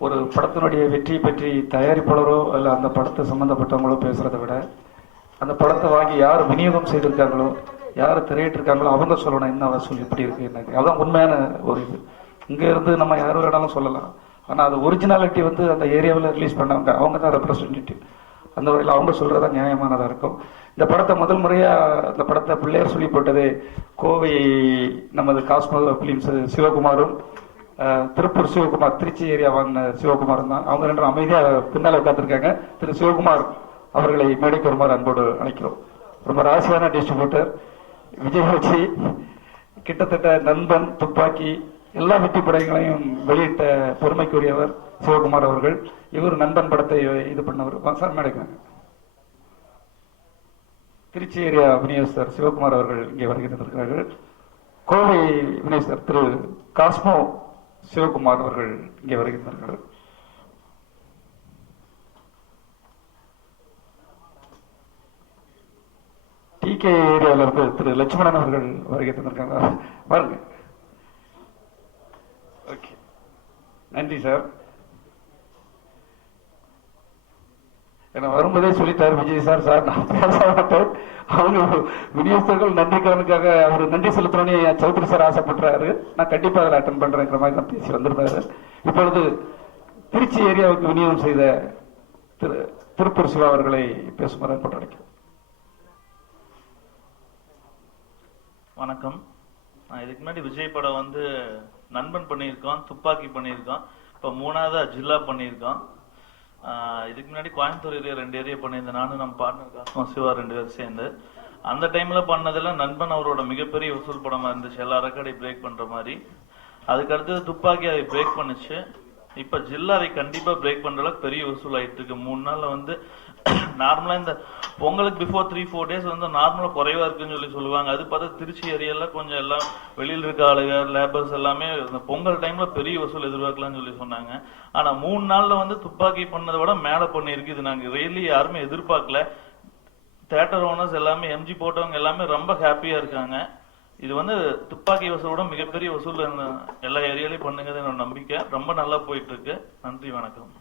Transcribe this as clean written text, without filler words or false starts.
ஒரு படத்தினுடைய வெற்றி பற்றி தயாரிப்பாளரோ அல்ல அந்த படத்தை சம்மந்தப்பட்டவங்களோ பேசுறதை விட அந்த படத்தை வாங்கி யார் விநியோகம் செய்திருக்காங்களோ யார் திரையிட்டிருக்காங்களோ அவங்க சொல்லணும் என்ன வசூல் இப்படி இருக்கு என்ன. அதான் உண்மையான ஒரு இது. இங்கே இருந்து நம்ம யார் வேணாலும் சொல்லலாம். ஆனால் அது ஒரிஜினாலிட்டி வந்து அந்த ஏரியாவில் ரிலீஸ் பண்ணவங்க அவங்க தான் ரெப்ரஸன்டேட்டிவ். அந்த வகையில் அவங்க சொல்கிறதா நியாயமானதாக இருக்கும். இந்த படத்தை முதல் முறையாக இந்த படத்தை பிள்ளையார் சொல்லி போட்டது கோவை நமது காஸ்மோ பிலிம்ஸ் சிவகுமாரும் திருப்பூர் சிவகுமார், திருச்சி ஏரியா வாங்கின சிவகுமாரும் தான். அவங்க ரெண்டும் அமைதியாக பின்னால் உட்காந்துருக்காங்க. திரு சிவகுமார் அவர்களை மேடைக்கு வருமாறு அன்போடு அழைக்கிறோம். ரொம்ப ராசியான டிஸ்ட்ரிபியூட்டர். விஜய் வச்சு கிட்டத்தட்ட நண்பன், துப்பாக்கி எல்லா வெற்றி படங்களையும் வெளியிட்ட பெருமைக்குரியவர் சிவகுமார் அவர்கள். இவர் நண்பன் படத்தை இது பண்ணவர். சார் மேடைக்காங்க. திருச்சி ஏரியா விநியோகஸ்தர் சிவகுமார் அவர்கள் இங்கே வருகை தந்திருக்கிறார்கள். கோவை விநியோகஸ்தர் திரு காஸ்மோ சிவகுமார் அவர்கள் இங்கே வருகை தந்திருக்கிறார்கள். டிகே ஏரியாவில் இருந்து திரு லட்சுமணன் அவர்கள் வருகை தந்திருக்காங்க. பாருங்க. ஓகே, நன்றி சார். என்ன வரும்போதே சொல்லிட்டார் விஜய் சார். சார் நான் பேச மாட்டேன். அவங்க விநியோகஸ்தர்கள் நன்றிக்கானுக்காக அவர் நன்றி செலுத்தணும்னு சௌத்ரி சார் ஆசைப்படுறாரு. நான் கண்டிப்பா அதில் அட்டன் பண்றேங்கிற மாதிரி தான் பேசி வந்திருந்தாரு. இப்பொழுது திருச்சி ஏரியாவுக்கு விநியோகம் செய்த திருப்பூர் சிவா அவர்களை பேசுமாறு அழைக்கிறேன். வணக்கம். இதுக்கு முன்னாடி விஜய் படம் வந்து நண்பன் பண்ணியிருக்கோம், துப்பாக்கி பண்ணியிருக்கோம், இப்போ 3வது ஜில்லா பண்ணியிருக்கோம். இதுக்கு முன்னாடி கோயம்புத்தூர் ஏரியா 2 ஏரியா பண்ணியிருந்தேன். நானும் நம்ம பார்ட்னர் காஸ்மோ சிவா 2 பேரும் சேர்ந்து. அந்த டைம்ல பண்ணதுல நண்பன் அவரோட மிகப்பெரிய வசூல் படமா இருந்துச்சு, எல்லா ரெக்கார்டையும் பிரேக் பண்ற மாதிரி. அதுக்கு அடுத்தது துப்பாக்கி அதை பிரேக் பண்ணுச்சு. இப்ப ஜில்லா அதை கண்டிப்பா பிரேக் பண்ற அளவுக்கு பெரிய வசூல் ஆயிட்டு இருக்கு. 3 நாள்ல வந்து நார்மலா இந்த பொங்கலுக்கு பிஃபோர் 3-4 டேஸ் வந்து நார்மலா குறைவா இருக்குன்னு சொல்லுவாங்க. அது பார்த்தா திருச்சி ஏரியால கொஞ்சம் எல்லாம் வெளியில் இருக்க ஆளுங்க லேபர்ஸ் எல்லாமே இந்த பொங்கல் டைம்ல பெரிய வசூல் எதிர்பார்க்கலாம்னு சொல்லி சொன்னாங்க. ஆனா 3 நாள்ல வந்து துப்பாக்கி பண்ணதை விட மேல பண்ணிருக்கு. இது நாங்க ரியலி யாருமே எதிர்பார்க்கல. தியேட்டர் ஓனர்ஸ் எல்லாமே, எம்ஜி போட்டவங்க எல்லாமே ரொம்ப ஹாப்பியா இருக்காங்க. இது வந்து துப்பாக்கி வசூலோட மிகப்பெரிய வசூல் எல்லா ஏரியாலையும் பண்ணுங்கிறது என்னோட நம்பிக்கை. ரொம்ப நல்லா போயிட்டு இருக்கு. நன்றி, வணக்கம்.